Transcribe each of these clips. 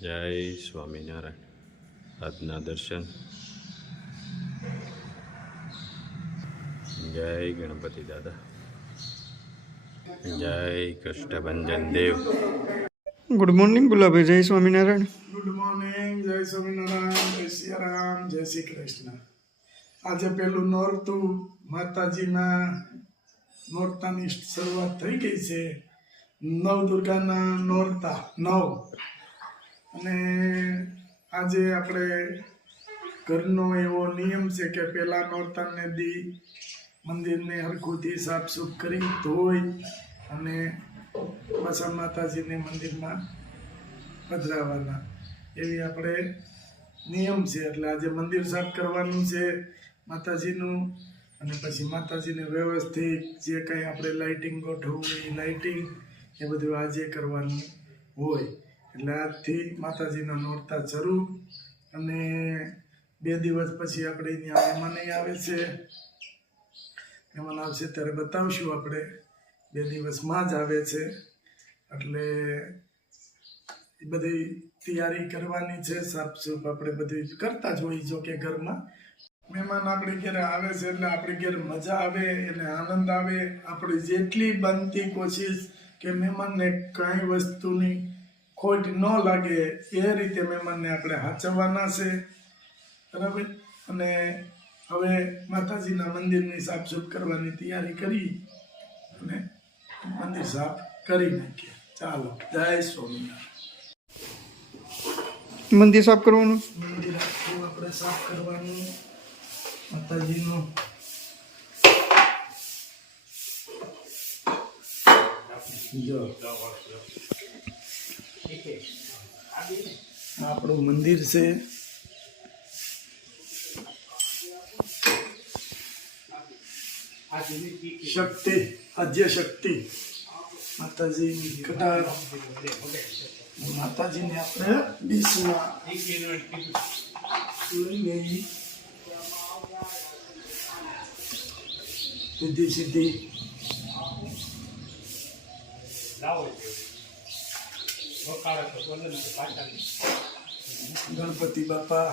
જય સ્વામિનારાયણ. આજના દર્શન. જય ગણપતિ દાદા. જય કષ્ટભંજન દેવ. Good morning Gulabbhai. જય સ્વામિનારાયણ. Good morning. જય સ્વામિનારાયણ. જય સિયારામ. જય શ્રી કૃષ્ણ. આજે પેલું નોરતું માતાજીના નોરતાની શરૂઆત થઈ ગઈ છે. નવદુર્ગાના નોરતા 9. અને આજે આપણે ઘરનો એવો નિયમ છે કે પહેલા નોરતાને દી મંદિરને હરખુંથી સાફસૂફ કરી ધોઈ અને પાછા માતાજીને મંદિરમાં પધરાવવાના એવી આપણે નિયમ છે. એટલે આજે મંદિર સાફ કરવાનું છે માતાજીનું, અને પછી માતાજીને વ્યવસ્થિત જે કંઈ આપણે લાઇટિંગ ગોઠવવું એ લાઇટિંગ એ બધું આજે કરવાનું હોય. એટલે આજથી માતાજીના નોરતા શરૂ. અને 2 દિવસ પછી આપણે અહીંયા મહેમાન આવે છે. મહેમાન આવશે ત્યારે બતાવશું આપણે. 2 દિવસમાં જ આવે છે એટલે એ બધી તૈયારી કરવાની છે. સાફસૂફ આપણે બધી કરતા જ હોઈએ. જો કે ઘરમાં મહેમાન આપણે ઘરે આવે છે એટલે આપણે ઘરે મજા આવે, એને આનંદ આવે. આપણે જેટલી બનતી કોશિશ કે મહેમાનને કાંઈ વસ્તુની ખોટ ન લાગે એ રીતે મહેમાનને આપણે સાચવવાના છે. બરાબર. અને હવે માતાજીના મંદિરની સાફસૂફ કરવાની તૈયારી કરી અને મંદિર સાફ કરી નાખીએ. ચાલો. જય સ્વામિનારાયણ. મંદિર સાફ કરવાનું. મંદિર આખું આપણે સાફ કરવાનું માતાજીનું. જો આપણું મંદિર છે. શક્તિ, આદ્ય શક્તિ માતાજીની કટાર. માતાજીને આપણે ડીશમાં લઈને સીધી સીધી ગણપતિ બાપા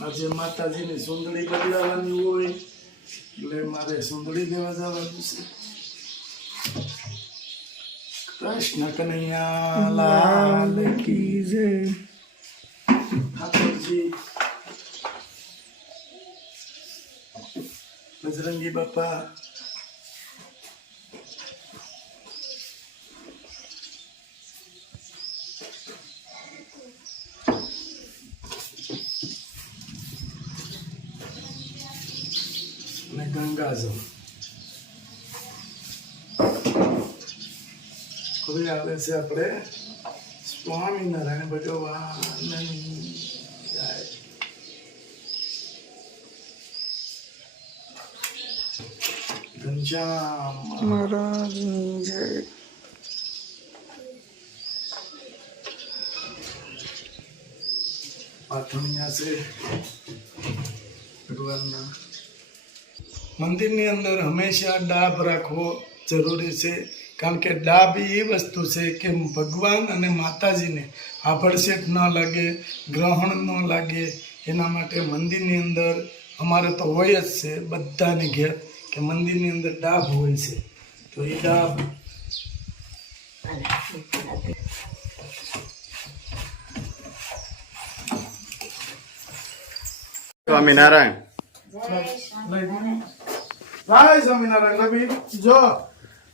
આજે માતાજીની સુંદડી બદલાવાની હોય એટલે મારે સુંદડી દેવા જવાનું છે. કૃષ્ણ કનૈયા લાલ કી જય. ઠાકોરજી, બજરંગી બાપા, અને ગંગાજળ. હવે આવે છે આપણે સ્વામિનારાયણ ભગવાનની જય. ઘનશ્યામ મહારાજની જય. પાથણિયા છે ભગવાનના. મંદિરની અંદર હંમેશા ડાબ રાખવો જરૂરી છે. કારણ કે ડાબ એ વસ્તુ છે કે ભગવાન અને માતાજીને આભડછેટ ન લાગે, ગ્રહણ ન લાગે. એના માટે મંદિરની અંદર અમારે તો હોય જ છે બધાને ઘેર કે મંદિરની અંદર ડાબ હોય છે. તો એ ડાબ સ્વામિનારાયણ. જય સ્વામિનારાયણ. રવિ જો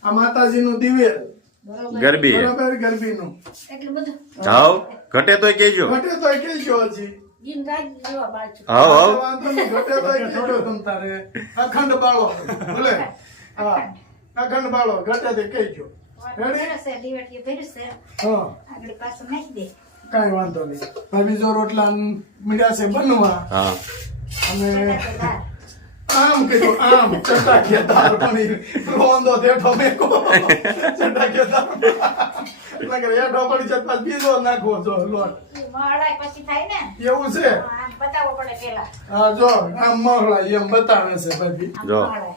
આ માતાજીનું દિવ્ય ગરબી બરાબર ગરબીનું જાઓ. ઘટે તોય કહેજો. ઘટે તો કહેજો હજી. આવ આવ. વાંધો નહીં. ઘટે તો કહેજો તમ તારે. અખંડ બાળો ભલે. હા અખંડ બાળો ઘટે તે કહેજો. હા કાંઈ વાંધો નહીં. ભાભી જો રોટલા મીઠા છે બનવા હા. અને આમ કીધું આમ ચટાકીયા દાળ પનીર રોંદો દેઠો મેકો ચટાકીયા દાળ એટલે કે હેઠો પડી જાય પાછો બીજો નાખવો જો લોટ મળાય પછી થાય ને એવું છે આમ બતાવવો પડે પેલા હા જો આમ મહળાય એમ બતાવે છે ભાભી આમ જો. મળાય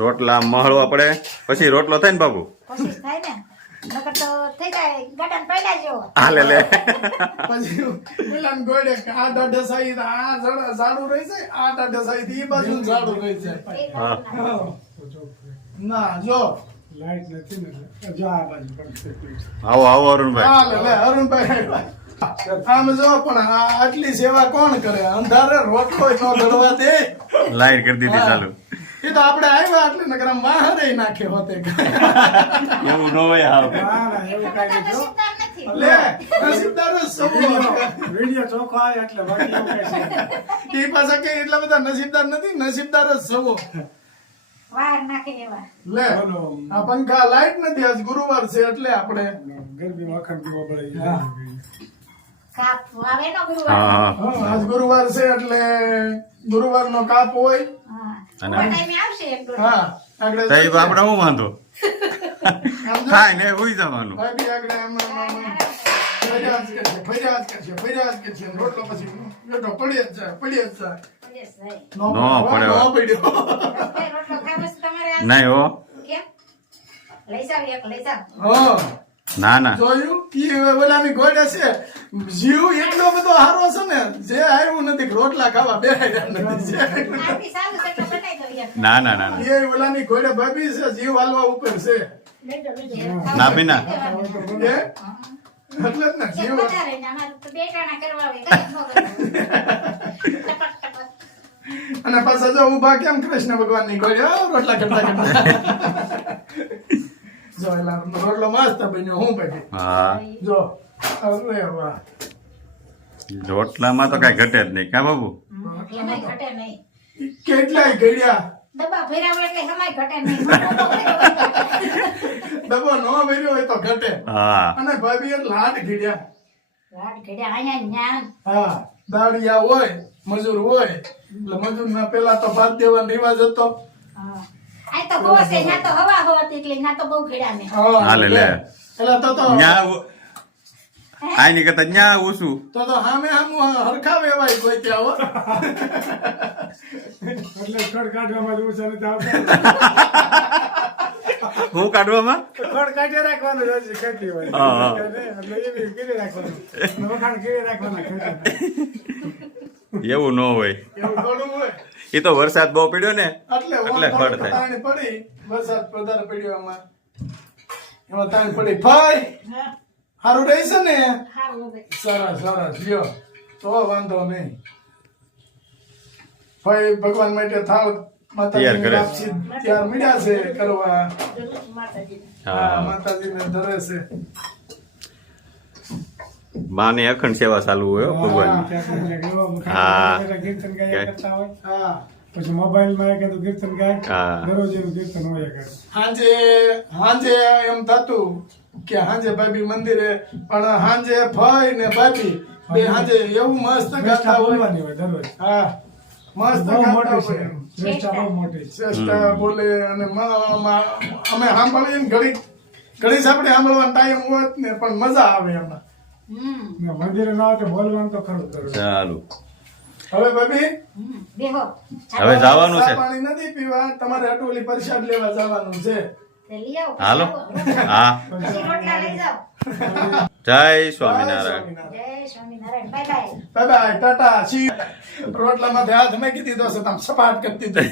રોટલા મહળવા પડે પછી રોટલો થાય ને બાબુ પછી થાય ને નકર તો થઈ જાય ગડન પડ્યા જેવો હાલે લે પછી પેલા ગોળે આ દાઢે સાઈ આ ઝાડું રહી જાય આ દાઢે સાઈ ઈ બાજુ ઝાડું રહી જાય એક હા. નાખો. ના જો લાઈટ નથી ને જો આ બાજુ પણ આવો આવો અરુણભાઈ હા લે અરુણભાઈ આમ જો પણ આ આટલી સેવા કોણ કરે અંધારે રોટલો ન દળવા દે લાઈટ કરી દીધી ચાલુ એ તો આપણે આવ્યા એટલે નકર આમ વાહરે નાખે હોતે એવું ન હોય આવ ના ના એવું એટલા કાંઈ બધા નહીં જો. નસીબદાર નથી લે નસીબદાર જ સૌ વિડીયો ચોખ્ખો આવે એટલે બાકી એવું કાંઈ છે એ પાછા કે એટલા બધા નસીબદાર નથી નસીબદાર જ સૌ વાર નાખી દેવા લે આ પંખા લાઈટ નથી આજ ગુરુવાર છે એટલે આપણે ગરબી વખત કેવો પડે કાપ આવે નો હા ગુરુવાર હા આજ ગુરુવાર છે એટલે ગુરુવારનો કાપ હોય હા અને- ટાઈમે આવશે એક દોઢ હા આગળ તો એ આપણે શું વાંધો આમ જો ખાય ને ઉઈ જવાનું ભાભી આગળ આમ ફરિયાદ કરશે રોટલો પછી બેઠો પડી જ જાય પડે છે. નો નો પડે. નો પડ્યો એ રોટલો ખાવો છે તમારે આ? નહીં હો કેમ લઈ જાવ એક લઈ જાવ હા ના ના જોયું ઈ ઓલાની ઘોડે છે જીવ એટલો બધો હારો છે ને જે આવ્યું નથી કે રોટલા ખાવા બેહાડ્યા નથી આરતી સારું છે એટલે બનાવી દઉં એક. ના ના ના ના એ ઓલાની ઘોડે ભાભી છે જીવ હાલવા ઉપર છે ના બીના એ એટલે જ ને જીવ વધારે ને અમારે તો બે ટાણા કરવા હોય કઈ ન કરવા. ટપક ટપક. અને પાછા જો ઊભા કેમ કૃષ્ણ ભગવાન ની ઘોડે રોટલા કરતા કરતા જો એલા રોટલો મસ્ત બન્યો હું બેઠી હા જો અરે વાહ રોટલામાં તો કઈ ઘટે જ નહીં કા બાબુ એમાંય ઘટે નહીં કેટલાય ઘડ્યા ડબ્બા ભર્યા હોય એટલે એમાંય ઘટે નહીં ડબ્બો નો ભર્યો હોય તો ઘટે હા અને ભાભી એ લાડ ઘડ્યા રાડ ઘડ્યા અહીંયા જ્ઞાન હા દાડિયા હોય મજૂર હોય એટલે મજૂર ના પેલા તો ભાત દેવાનો રિવાજ હતો હા આ તો બહુ છે ના તો હવા હોતી એટલે ના તો બહુ ઘડ્યા ને હા, હાલે લે. એટલે તો ન્યા આની કરતા ન્યા ઓછું તો હામે હામું હરખા વેવાય કોઈ ત્યાં હો એટલે ખડ કાઢવામાં જવું છે ને તો આપણે હું કાઢવામાં ખડ કાઢી રાખવાનું જ હજી ખેતી હોય હા, હા. એટલે એવી કરી રાખવાનું વખાણ કરી રાખવાના ખેતી એવું ન હોય એવું ઘણું હોય એ તો વરસાદ બહુ પડ્યો ને એટલે એટલે ખડ થાય. તાણી પડી વરસાદ વધારે પડ્યો એમાં તાણી પડી ભાઈ હા સારું રહે છે ને સારું હવે સરસ સરસ લ્યો તો વાંધો નહીં ભાઈ ભગવાન માટે થાળ તૈયાર કરે. માતાજી તૈયાર મળ્યા છે કરવા જરૂર માતાજીને હા માતાજીને ધરે છે માની અખંડ સેવા ચાલુ હોય હો ભગવાનની હા. કીર્તન ગાયા કરતા હોય હા પછી મોબાઈલ માં કીધું કીર્તન ગાય હા. દરરોજ એનું કીર્તન હોય કરે હાંજે હાંજે એમ થતું કે હાંજે ભાભી મંદિરે પણ હાંજે ભાઈ ને ભાભી બે હાંજે એવું મસ્ત ગાતા શ્રેષ્ઠા હોય બોલવાની હોય દરરોજ હા મસ્ત બહુ ગાતા મોટી છે હોય શ્રેષ્ઠા બહુ મોટી છે શ્રેષ્ઠ બોલે અને અમે સાંભળીએ ને ઘડી ઘડી આપણે સાંભળવાનો ટાઈમ હોત ને પણ મજા આવે એમાં હમ મંદિરે ના આવે તો બોલવાનું તો ખરું જ. ચાલુ હવે ભાભી બેહો હવે જવાનું છે ચા પાણી નથી પીવા તમારે અટોલી પ્રસાદ લેવા જવાનું છે તે લઈ આવો હાલો હા પછી રોટલા લઈ જાઓ જય સ્વામિનારાયણ જય Swaminarayan bye bye bye bye ટાટા સી રોટલામાંથી હાથ મેકી દીધો છે તમે સપાટ કરી દીધો